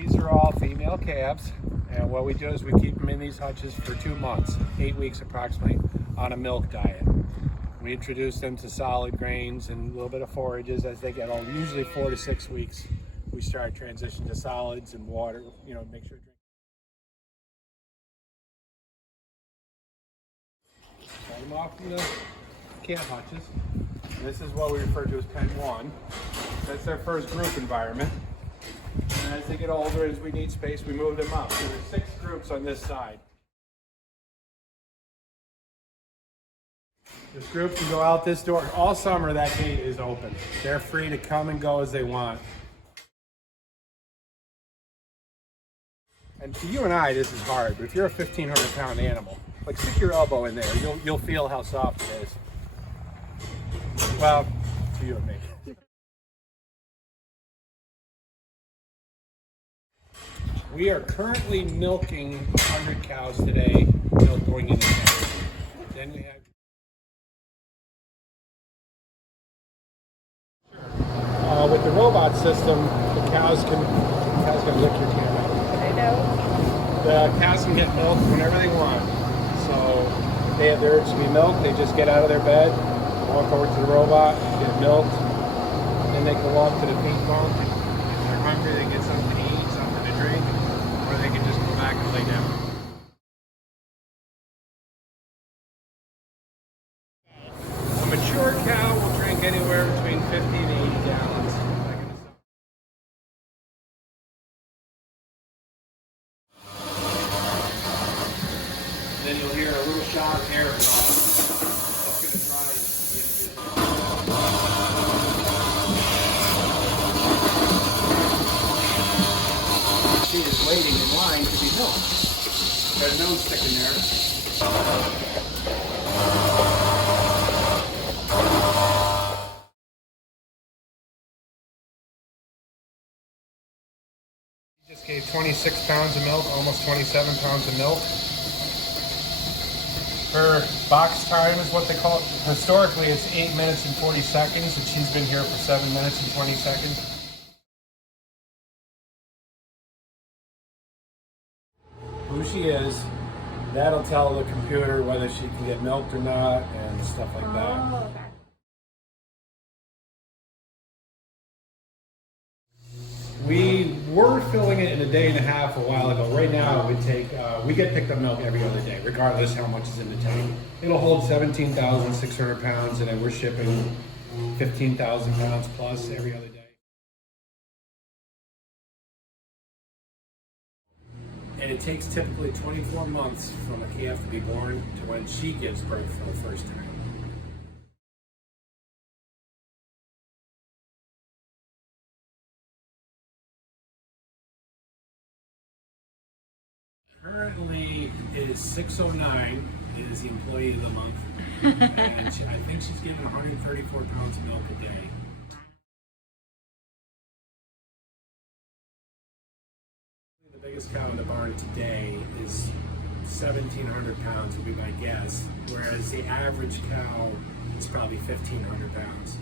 These are all female calves, and what we do is we keep them in these hutches for 2 months, 8 weeks approximately, on a milk diet. We introduce them to solid grains and a little bit of forages as they get old. Usually 4 to 6 weeks, we start transition to solids and water, you know, make sure. Start them off from the calf hutches. This is what we refer to as pen 1. That's their first group environment. And as they get older, as we need space, we move them up. So there's 6 groups on this side. This group can go out this door. All summer, that gate is open. They're free to come and go as they want. And to you and I, this is hard, but if you're a 1,500-pound animal, like stick your elbow in there, you'll feel how soft it is. Well, to you and me. We are currently milking 100 cows today, milk going in the tank. Then we have with the robot system, the cows gonna lick your camera. I know. The cows can get milk whenever they want. So they have the urge to be milked, they just get out of their bed, walk over to the robot, get milked, then they can walk to the feed pump. If they're hungry, they get something to eat, something to drink, or they can just go back and lay down. A mature cow will drink anywhere between 50 and 80 gallons. Then you'll hear a little shot of air exhaust. That's going to dry the She is waiting in line to be milked. There's no sticking there. He just gave 26 pounds of milk, almost 27 pounds of milk. Her box time is what they call it. Historically, it's 8 minutes and 40 seconds, and she's been here for 7 minutes and 20 seconds. Who she is, that'll tell the computer whether she can get milked or not, and stuff like that. Oh, okay. We were filling it in a day and a half a while ago. Right now, it would take, we get picked up milk every other day, regardless how much is in the tank. It'll hold 17,600 pounds, and then we're shipping 15,000 pounds plus every other day. And it takes typically 24 months from a calf to be born to when she gives birth for the first time. Currently, it is 609 is the employee of the month, and I think she's getting 134 pounds of milk a day. The biggest cow in the barn today is 1,700 pounds would be my guess, whereas the average cow is probably 1,500 pounds.